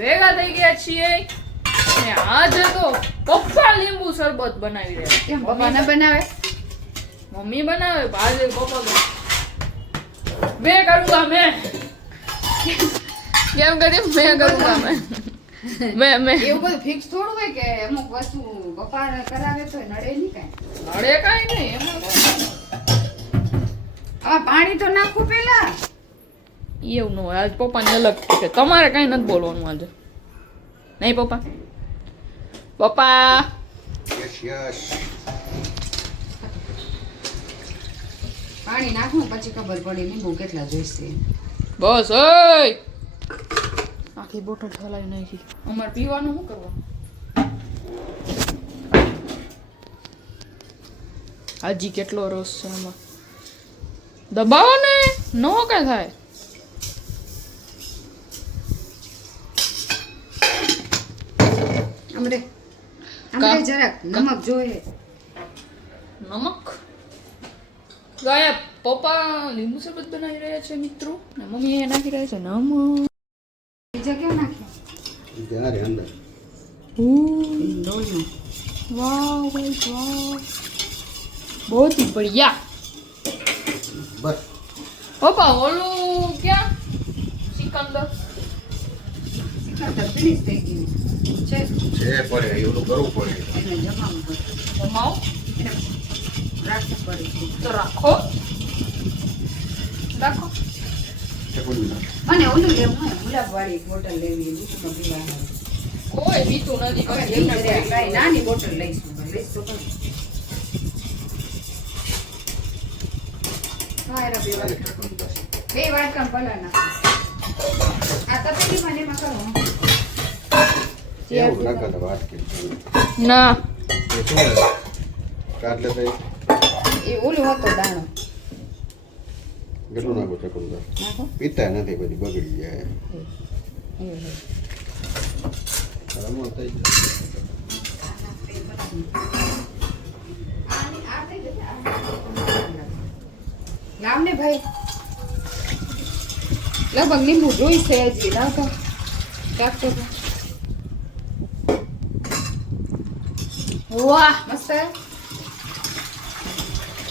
ભેગા થઈ ગયા છીએ અને આજે તો પપ્પા લીંબુ શરબત બનાવી રહ્યા. કેમ પપ્પા ના બનાવે? મમ્મી બનાવે, ભાજે પપ્પા બનાવે. मैं करूँगा मैं क्या करें मैं करूँगा मैं એવું બધું ફિક્સ થોડું હોય કે અમુક વસ્તુ પપ્પા કરાવે તો નડે નહીં કાંઈ. નડે કાંઈ નહીં એમાં આ પાણી તો નાખું પેલા. એવું ન હોય. આજ પપ્પાની અલગ છે. તમારે કાંઈ નથી બોલવાનું આજે. નહીં પપ્પા? પપ્પા પાણી નાખું પછી ખબર પડે લીંબુ કેટલા જોઈશે. બસ ઓય આખી બોટલ ઠલાઈ નાખી. અમારે પીવાનું શું કરવાનું? હજી કેટલો રસ છે એમાં. દબાવો ને નો કાંઈ થાય. અમરે જરાક નમક જોઈએ. નમક ગયા પપ્પા લીંબુ શરબત બનાવી રહ્યા છે મિત્રો ને મમ્મી એ નાખી રહ્યા છે નમક. બીજા કેમ નાખ્યા? ત્યારે અંદર ડોલમાં. વાહ ભાઈ વાહ बहुत ही बढ़िया. બસ પપ્પા ઓલું ક્યાં સિકંદર ફિનિશ થઈ ગયું છે. છે પડે એવું કરવું પડે. એને જમાવવું પડે. જમાવો એને રાખવું પડે. તો રાખો રાખો. ચકુડી ના અને ઓલું લેવું હોય ગુલાબ વાળી એક બોટલ લેવી દૂધમાં પીવા. કોઈ પીતું નથી. હવે ધીરે ધીરે કાંઈ નાની બોટલ લઈશું તો ખરું. હા એના બે વાટકા ભલા નાખો. આ તપેલીમાં ને એમાં કરો. એવું ના કરે વાત કે ના એ શું કાટલે તો એ ઓલું હતો દાણો કેટલું નાખો ચકુડી નાખો. પીતા નથી બધી બગડી જાય રમો થઈ લાવ ને ભાઈ લગભગ લીંબુ જોઈશે હજી. લાવ તો રાખતો તો. વાહ મસ્ત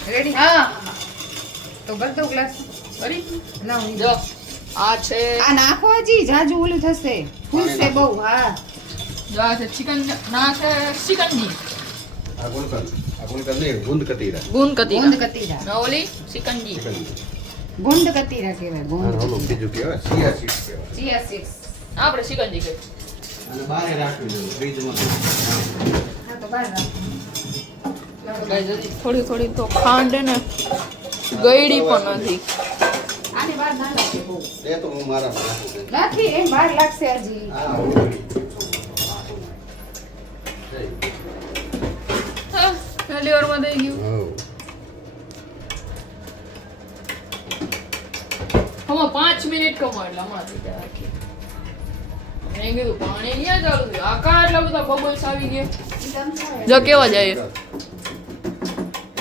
રેડી. હા તો ભર દો ગ્લાસ. કરી લાવ હું જો આ છે આ નાખો હજી જાજુ ઓલું થશે ફૂલશે બહુ. હા જો આ છે ચિકન ના છે સિકંજી આ ગુલકંદ નહીં ગુંદ કતીરા ગુંદ ગુંદ કતીરા કતીરા. ના ઓલી સિકંજી ગુંદ કતીરા કહેવાય. અને ગુંદ ઓલું બીજું કહેવાય સિયા સીડ કહેવાય ચિયા સીડ્સ. આપણે સિકંજી કહીએ. અને બારે રાખવી જોઈએ ફ્રીજમાં હા તો બહાર રાખો. ગાઈસ હજી થોડી થોડી તો ખાંડ હે ને ગળી પણ નથી. આને બહાર ના લાગે બહુ. એ તો હું મારા નાખું નથી એમ બહાર લાગશે હજી. હા ઓલી હા પહેલી વારમાં થઈ ગયું. હો હમણાં 5 મિનિટ કમો એટલે હમણાં થઈ જાય આખી. મેં કીધું પાણી ક્યાં ચાલુ થયું? આકા એટલા બધા બબલ્સ આવી ગયા. દમ થાય. જો કેવા જાય.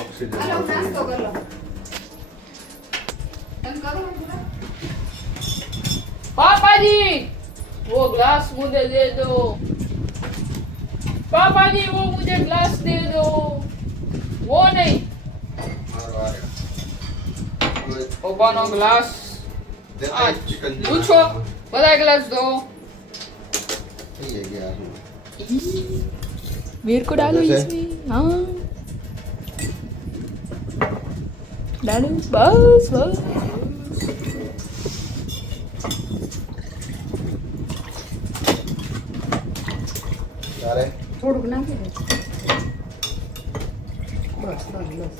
ઓક્સિજન હાલો નાસ્તો કરી લો. એમ કરો ને થોડા. पापा जी वो ग्लास मुझे दे दो. पापा जी वो मुझे ग्लास दे दो. वो नहीं મારો આરે पापा नो ग्लास દેતા ચિકન पूछो बड़ा ग्लास दो. થઈ ગયા मेरे को डालो जैसे? इसमें. हाँ डालो बस बस. તારે થોડુંક નાખી દે. બસ બસ બસ.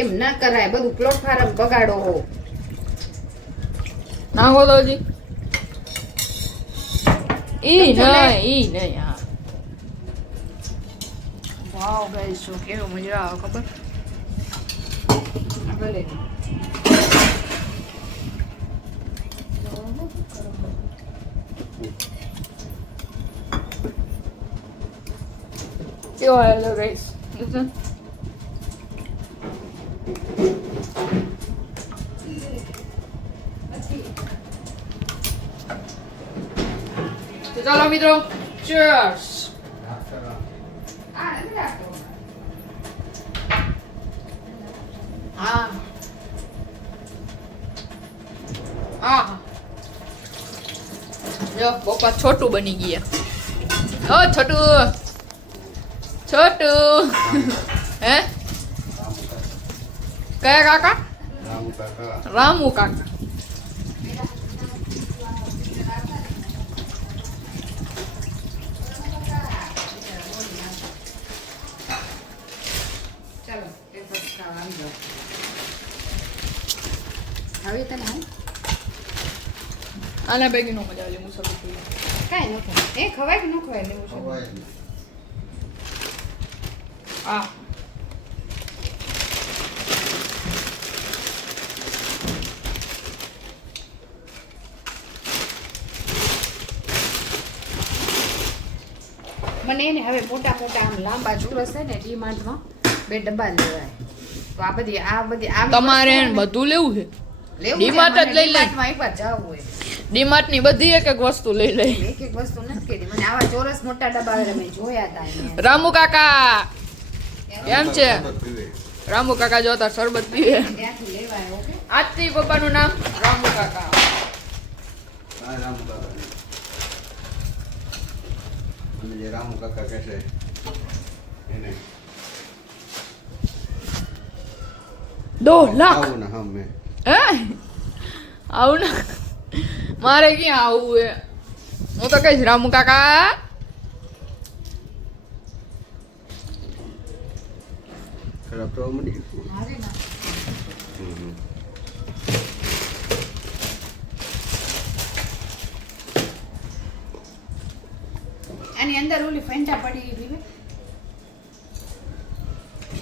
એમ ના કરાય બધું પ્લેટફોર્મ બગાડો. નાખો તો જી. ઈ ચમચો લે. નહીં હા. વાવ ગાઈસ શું કેવું મજા આવે ખબર. આ ભલે. કેવો હેલો ગાઈસ. લિસન તો ચાલો મિત્રો, cheers. આ નથી રાખતો. હા હા જો પપ્પા છોટું બની ગયા. ઓ છોટું છોટું હે કયા કાકા? રામુ કાકા. રામુ કાકા. ચાલો એક વખત ખાવા આવી જાઓ. હવે તને હાલ. આના ભેગી નો મજા આવે લીંબુ શરબત પીવી. કાંઈ ન ખવાય. એ ખવાય કે ન ખવાય લીંબુ શરબત? ખવાય ને. આ મને એને હવે મોટા મોટા આમ લાંબા ચોરસ છે ને ડીમાર્ટમાં 2 ડબ્બા લેવાય. તો આ બધી આ તમારે બધું લેવું છે. DMart જ લઈ લે. ડીમાર્ટમાં એકવાર જાવું હોય. ડીમાર્ટ ની બધી એક એક વસ્તુ લઈ લઈ. એક એક વસ્તુ નથી કીધી. મને આવા ચોરસ મોટા ડબ્બા આવે મેં જોયા હતા અહીંયા. રામુ કાકા કેમ છે? શરબત પીવે. રામુ કાકા જો તાર શરબત પીવે. ત્યાંથી લેવાય. ઓકે. આજથી પપ્પાનું નામ રામુ કાકા. હા, રામુ કાકા. અને જે રામુ કાકા કહે છે એને 2 લાખ આવું ને હમ મેં હે આવું ને મારે ક્યાં આવું હે? હું તો કહીશ રામુ કાકા. ખરાબ તો મળી ગયું. મારે ના. હમ. આની અંદર ઓલી ફેંટા પડી પીવે.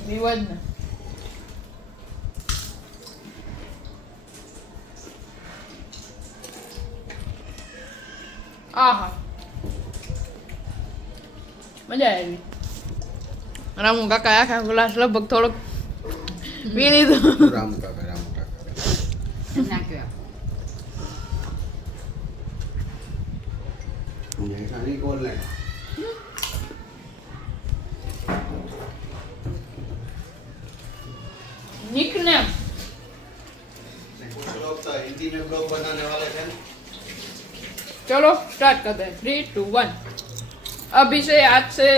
વિવાદ ને આહા મજા આવી. રામુ કાકા આખા ગ્લાસ લગભગ થોડોક પી લીધો. રામુ કાકા, રામુ કાકા. નાખ્યો. ખાલી ઓનલાઈન निकनेम कुछ लोग तो हिंदी में ब्लॉग बनाने वाले थे ना. चलो स्टार्ट करते हैं 3 2 1. अभी से आज से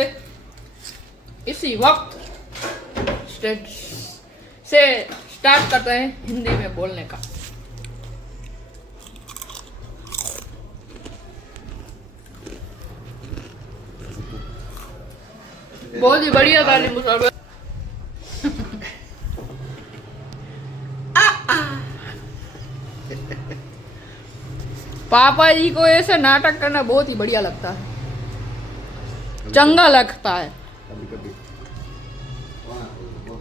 इसी वक्त से स्टार्ट करते हैं हिंदी में बोलने का. बहुत ही बढ़िया था नींबू शरबत. पापा जी को ऐसे नाटक करना बहुत ही बढ़िया लगता है, चंगा लगता है. कभी कभी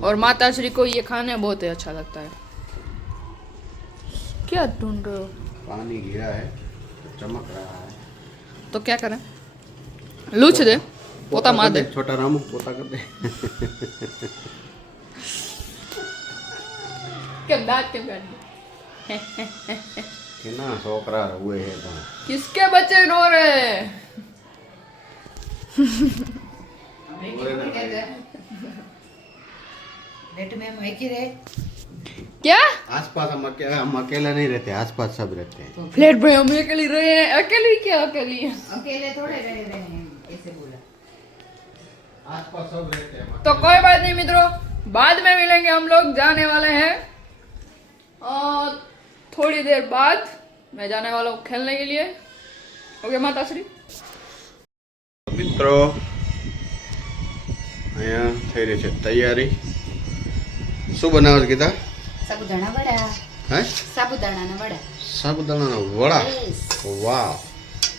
और माता श्री को ये खाने बहुत ही अच्छा लगता है. क्या ढूंढ रहे हो? पानी गिरा है तो चमक रहा है. तो क्या करें? लूच दे पोता मार दे. छोटा रामू पोता कर दे. क्या दांत क्यों काट दिए? कि ना छोकरा हुए है तो किसके बच्चे रो रहे हैं? लेट में हम एक ही रहे. क्या आसपास हम अकेला नहीं रहते, आसपास सब रहते हैं. फ्लैट भाई हम अकेली रहे हैं. अकेली क्या अकेली है? अकेले थोड़े रह रहे हैं. ऐसे बोला. आसपास सब रहते हैं. तो कोई बात नहीं मित्रों, बाद में मिलेंगे. हम लोग जाने वाले हैं थोड़ी देर बाद. मैं जाने वाला हूँ खेलने के लिए. ओके माता श्री. મિત્રો અહીંયા થઈ રહી છે તૈયારી. શું બનાવો છો ગીતા? સાબુદાણા વડા. હે? સાબુદાણાના વડા. સાબુદાણાના વડા. Yes. વાહ.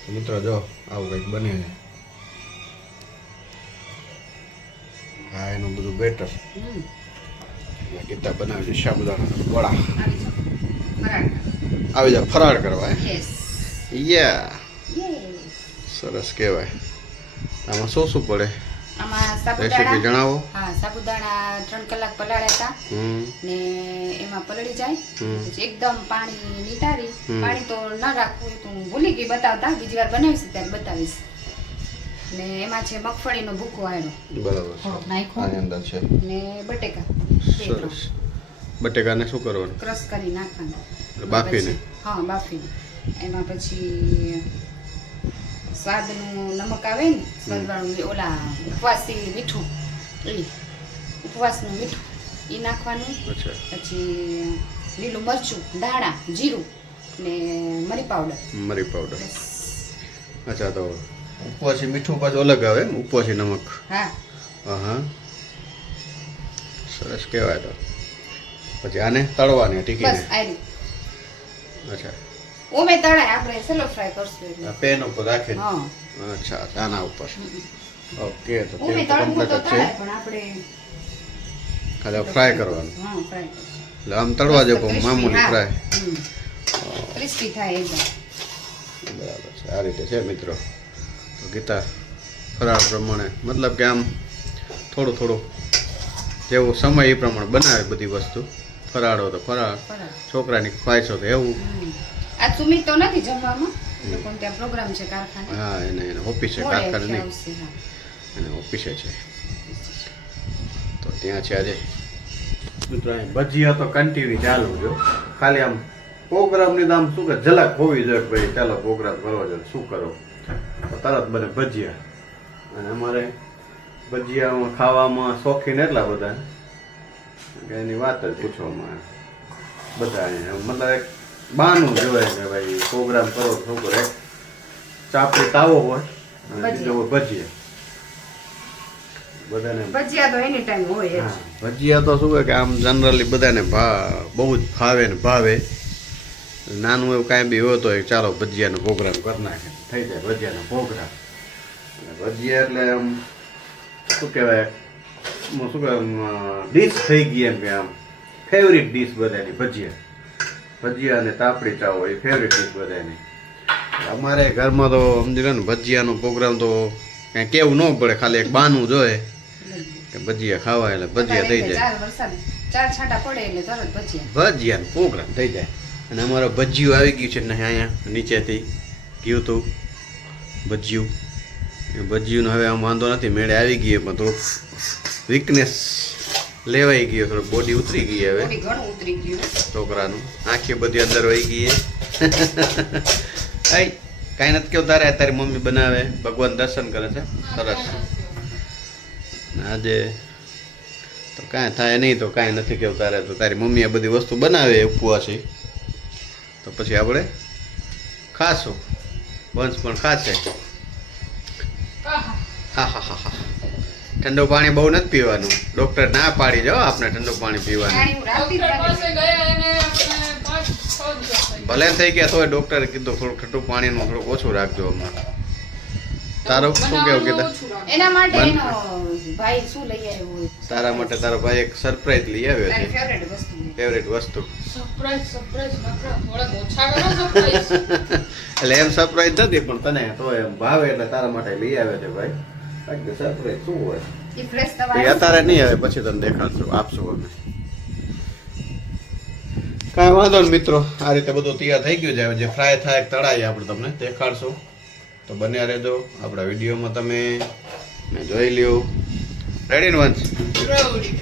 તો મિત્રો જો આવું કંઈક બને છે. હા એનું બધું બેટર. ગીતા બનાવે છે સાબુદાણાના વડા. આવી જાવ ફરાળ કરવા. Yes. યા Yes. સરસ કહેવાય. આમાં શું શું પડે? આમાં રેસીપી સાબુદાણા જણાવો. હા સાબુદાણા 3 કલાક પલાળ્યા હતા હમ ને એમાં પલળી જાય હમ. પછી એકદમ પાણી નીતારી હમ. પાણી તો ના રાખવું એ તો હું ભૂલી ગઈ બતાવતા બીજી વાર બનાવીશ ત્યારે બતાવીશ ને એમાં છે મગફળીનો ભૂકો આવ્યો બરાબર છે. થોડોક નાખ્યો આની અંદર છે. ને બટેકા સરસ. બટેકાને શું કરવાનું? ક્રશ કરી નાખવાનું એટલે બાફીને? પછી- હા બાફીને એમાં પછી સ્વાદનું નમક આવે ને સ્વાદવાળું ઓલા ઉપવાસી મીઠું એ ઉપવાસનું મીઠું એ નાખવાનું અચ્છા. પછી લીલું મરચું ધાણા જીરું ને મરી પાવડર મરી પાવડર. બસ. અચ્છા, તો ઉપવાસી મીઠું પાછું અલગ આવે એમ? ઉપવાસી નમક. હા હા, સરસ કહેવાય. તો પછી આને તળવાની બસ ટીકીને? આ રીતે અચ્છા, ઓમે તળાય આપણે સેલો ફ્રાય કરશું એટલે આ પેન ઉપર રાખીને? હા અચ્છા, આના ઉપર. ઓકે, તો ઓમે તેલ તો તળવું તો કમ્પ્લીટ જ છે, તળાય પણ આપણે ખાલી ફ્રાય કરવાનું. હા ફ્રાય કરશું એટલે આમ તળવા જેવું પણ મામૂલી ફ્રાય. ક્રિસ્પી થાય એકદમ બરાબર છે. આ રીતે છે મિત્રો. તો ગીતા ફરાળ પ્રમાણે મતલબ કે આમ થોડું થોડું જેવું સમય એ પ્રમાણે બનાવે બધી વસ્તુ. ફરાળ હોય તો ફરાળ, ફરાળ. છોકરાની ખ્વાઈશ હોય તો એવું. આ સુમિત તો નથી જમવામાં એ લોકોને ત્યાં પ્રોગ્રામ છે કારખાને હા, એને ઓફિસે, મોડે કારખાને નહીં, આવશે, હા. એને ઓફિસે છે. તો ત્યાં છે આજે મિત્રો. અહીં ભજીયા તો કન્ટિન્યુ ચાલુ જો. ખાલી આમ પ્રોગ્રામની તો આમ શું કે ઝલક હોવી જોઈએ કે ભાઈ ચાલો પ્રોગ્રામ કરવો જોઈએ, શું કરો તો તરત બને ભજીયા. અને અમારે ભજીયામાં ખાવામાં શોખીન એટલા બધા કે એની વાત જ પૂછવામાં આવે. બધા અહીંયા મતલબ એક બાનું જોવે કે ભાઈ પ્રોગ્રામ કરો તો શું કરે, ચાપડી તાવો હોય અને બીજો હોય ભજીયા. બધાને ભજીયા તો એની ટાઈમ હોય જ. હા, ભજીયા તો શું કે આમ જનરલી બધાને બહુ જ ફાવે ને ભાવે. નાનું એવું કાંઈ બી હોય તો ચાલો ભજીયાનો પ્રોગ્રામ કરી નાખે, થઈ જાય ભજીયાનો પ્રોગ્રામ. અને ભજીયા એટલે આમ શું કહેવાય, શું કહેવાય, ડીશ થઈ ગઈ એમ કે આમ ફેવરિટ ડીશ બધાની ભજીયા. ભજીયા અને તાપડી ચાવો એ ફેવરિટ ડીશ બધાની. અમારે ઘરમાં તો સમજી લો ને ભજીયાનો પ્રોગ્રામ તો કાંઈ કેવું ન પડે, ખાલી એક બાનું જોઈએ કે ભજીયા ખાવા એટલે ભજીયા થઈ જાય. ચાર છાંટા પડે એટલે તરત ભજીયા ભજીયાનો પ્રોગ્રામ થઈ જાય. અને અમારો ભજીયું આવી ગયું છે ને અહીંયા નીચેથી ગયું હતું ભજીયું. એ ભજીયુંનો હવે આમ વાંધો નથી, મેળે આવી ગઈ પણ થોડુંક વીકનેસ લેવાઈ ગયો, થોડુંક બોડી ઉતરી ગઈ હવે થોડી ઘણું ઉતરી ગયું છોકરાનું. આંખી બધી અંદર વહી ગઈ એ. કાંઈ નથી કેવું તારે તારી મમ્મી બનાવે, ભગવાન દર્શન કરે છે સરસ. આજે તો કાંઈ થાય નહીં તો કાંઈ નથી કેવું તારે. તો તારી મમ્મી આ બધી વસ્તુ બનાવે ઉપવાસી, તો પછી આપણે ખાશું. વંશ પણ ખાશે. હા હા હા હા. ઠંડુ પાણી બહુ નથી પીવાનું, ડૉક્ટર ના પાડી જાઓ આપણે ઠંડુ પાણી પીવાનું. પાણી હું રાતથી જ ડોક્ટર પાસે પાણી ગયા એને આપણે 5-6 દિવસ થઈ ભલે થઈ ગયા તોય ડૉક્ટરે કીધું થોડુંક ઠંડુ પાણીનું થોડુંક ઓછું રાખજો હમણાં. તારું શું કેવું કીધા? એના માટે એનો ભાઈ શું લઈ આવ્યો હોય તારા માટે તારો ભાઈ એક સરપ્રાઈઝ લઈ આવ્યો તારી છે, ફેવરેટ વસ્તુ ફેવરેટ વસ્તુ. સરપ્રાઈઝ નકરા થોડા ઓછા કરો સરપ્રાઈઝ. એટલે એમ સરપ્રાઈઝ નથી પણ તને તો એમ ભાવે એટલે તારા માટે લઈ આવે છે ભાઈ. બાકી સરપ્રાઈઝ શું હોય એ ફ્રેશ એ તમારે અત્યારે નહીં આવે, પછી તને દેખાડશું, આપશું અમે. કાંઈ વાંધો નહીં મિત્રો, આ રીતે બધું તૈયાર થઈ ગયું છે. હવે જે ફ્રાય થાય તળાઈ આપણે તમને દેખાડશું, તો બન્યા રહેજો આપણા વિડીયોમાં. તમે જોઈ લ્યો. રેડી વંશ? રેવડી.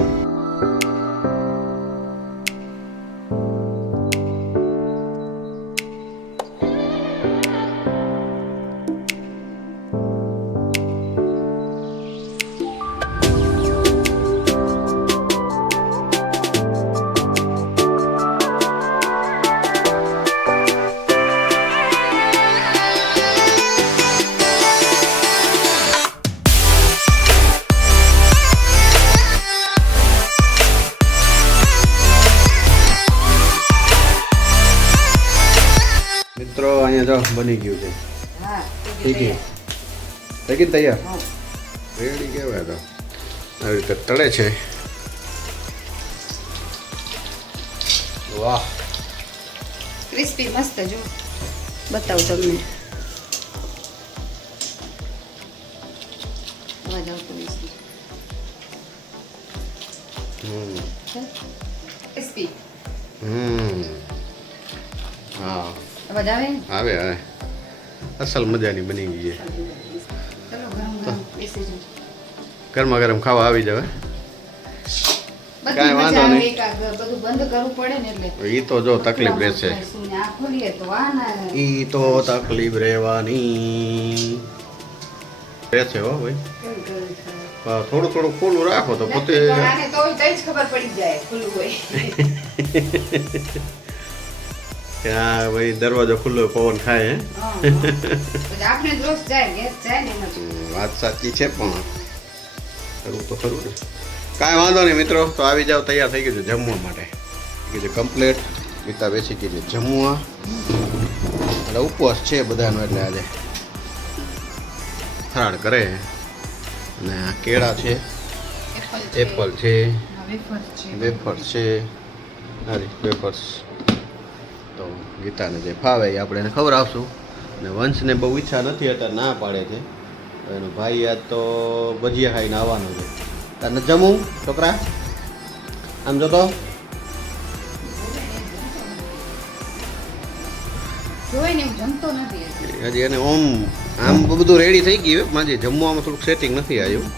મિત્રો અહીંયા જો બની ગયું છે. હા થઈ ગયું, થઈ ગઈ તૈયાર, હા. રેડી કહેવાય. તો આવી રીતે તળે છે. વાહ, ક્રિસ્પી મસ્ત જો બતાવું તમને. હવે અવાજ આવતો હોય છે. ક્રિસ્પી હા અવાજ આવે ને? આવે આવે અસલ મજાની બની ગઈ છે. ચલો ગરમ ગરમ બેસી જાઓ. ગરમા ગરમ ખાવા આવી જાવે. બધી કાંઈ વાંધો મજા આવે નહીં. બધું બંધ કરવું પડે ને એટલે ઈ તો જો તકલીફ રહેશે. આ ખોલીએ તો આ ના ઈ તો તકલીફ રહેવાની રહેશે હો ભાઈ. કેવું કેવું છે. થોડું થોડું ખુલ્લું રાખો તો પોતે પણ આને તો જ ખબર પડી જાય ખુલ્લું હોય. ત્યાં ભાઈ દરવાજો ખુલ્લો પવન ખાય હે હા, હા. પછી આપણે જ રોજ જાય ગેસ જાય ને એમ જ. વાત સાચી છે પણ કરવું તો ખરું ને. કાંઈ વાંધો નહીં મિત્રો, તો આવી જાવ. તૈયાર થઈ ગયું છે જમવા માટે. કે જે કમ્પ્લેટ પિતા બેસી ગઈ છે જમવા. એટલે ઉપવાસ છે બધાનો, એટલે આજે ફરાળ કરે. અને આ કેળા છે, એપલ છે, વેફર્સ છે. હારી વેફર્સ તો ગીતાને જે ફાવે એ આપણે એને ખવડાવશું. અને વંશને બહુ ઈચ્છા નથી, અત્યારે ના પાડે છે. તો એનો ભાઈ આજ તો ભજીયા ખાઈને આવવાનો છે. તારે જમવું છોકરા? આમ જોતો જોઈ ને હું જમતો નથી હજી. હજી એને ઓમ આમ બધું રેડી થઈ ગયું. માજી જમવામાં થોડુંક સેટિંગ નથી આવ્યું.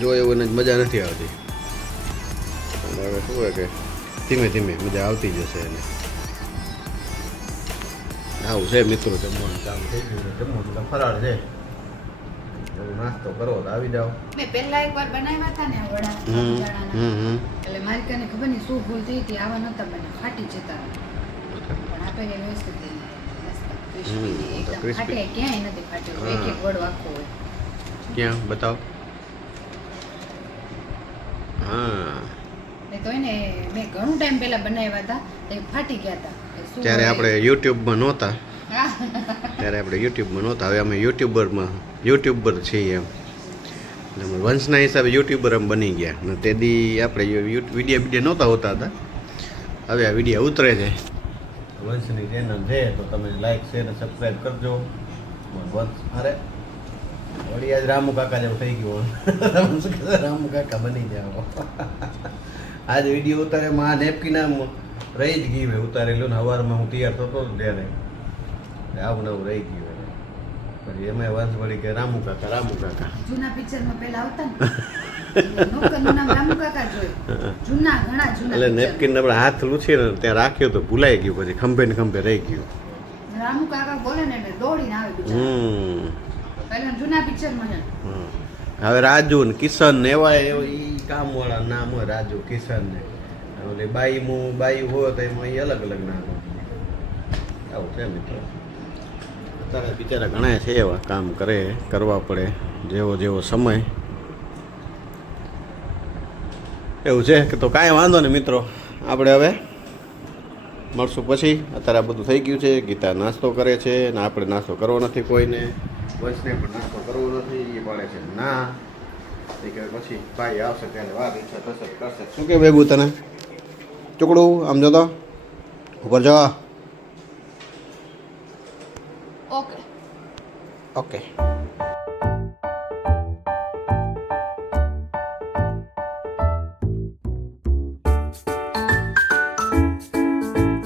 જો એવું એને મજા નથી આવતી. હવે શું હોય કે ધીમે ધીમે મજા આવતી જશે એને. આવું છે મિત્રો, જમવાનું કામ થઈ ગયું છે. જમવાનું તો ફરાળ છે. થોડું નાસ્તો કરો તો આવી જાઓ. મેં પહેલા એકવાર બનાવ્યા હતા ને આ વડા સાબુદાણાના. એટલે મારી કને ખબર નહીં શું ભૂલ થઈ હતી, આવા નતા બને, ફાટી જતા. પણ આપણે કઈ વ્યવસ્થિત crispy, એકદમ crispy. ફાટે ક્યાંય નથી ફાટ્યું. એક એક વડો આખો હોય. ક્યાં બતાવો? હા, નહીં તો એને મેં ઘણું ટાઈમ પહેલા બનાવ્યા હતા એ ફાટી ગયા હતા. એ શું ત્યારે હોય? આપણે યુટ્યુબમાં નહોતા. હા. ત્યારે આપણે યુટ્યુબમાં નહોતા. હવે અમે યુટ્યુબર છીએ એમ. એટલે અમે વંશના હિસાબે યુટ્યુબર એમ બની ગયા. અને તે દી આપણે વિડીયો નહોતા હોતા હતા. હવે આ વિડીયો ઉતરે છે. વંશની ચેનલ છે તો તમે લાઈક શેર અને સબસ્ક્રાઈબ કરજો. વંશ અરે વળી આજ રામુ કાકા જેવું થઈ ગયું. રામુ કાકા બની જાઓ. આજ વિડીયો ઉતારે માં નેપકીન આમ રહી જ ગઈ હોય ઉતારેલું ને. સવારમાં હું તૈયાર થતો હતો ત્યારે આવું નવું રહી ગયું. પછી એમાં વંશ વળી કે રામુ કાકા. જૂના પિક્ચરમાં પહેલા આવતા ને નોકરનું નામ રામુ કાકા જ હોય. જૂના ઘણા જૂના એટલે picture. નેપકિન આપણે હાથ લૂછીને ત્યાં રાખ્યો તો ભૂલાઈ ગયું. પછી ખંભે ને ખંભે રહી ગયું. રામુ કાકા બોલે ને એટલે દોડીને આવે બિચારા. પહેલા જૂના પિક્ચરમાં છે. હવે રાજુ ને કિશન ને એવા ઈ કામવાળા નામ હોય. રાજુ કિશન ને ઓલી બાઈ હોય તો એમાં ઈ અલગ અલગ નામ હોય. આવું છે મિત્રો. અત્યારે બિચારા ઘણા છે એવા કામ કરવા પડે જેવો સમય એવું છે કે. તો કાંઈ વાંધો નહીં મિત્રો, આપણે હવે મળશું પછી. અત્યારે આ બધું થઈ ગયું છે. ગીતા નાસ્તો કરે છે ને આપણે નાસ્તો કરવો નથી કોઈને. વંશને પણ નાસ્તો કરવો નથી. એ પાડે છે ના. એ કે પછી ભાઈ આવશે ત્યારે વાત ઈચ્છા થશે કરશે. શું કે ભેગું તને ચોકડું? આમ જોતો ઉપર જવા. ઓકે. ઓકે.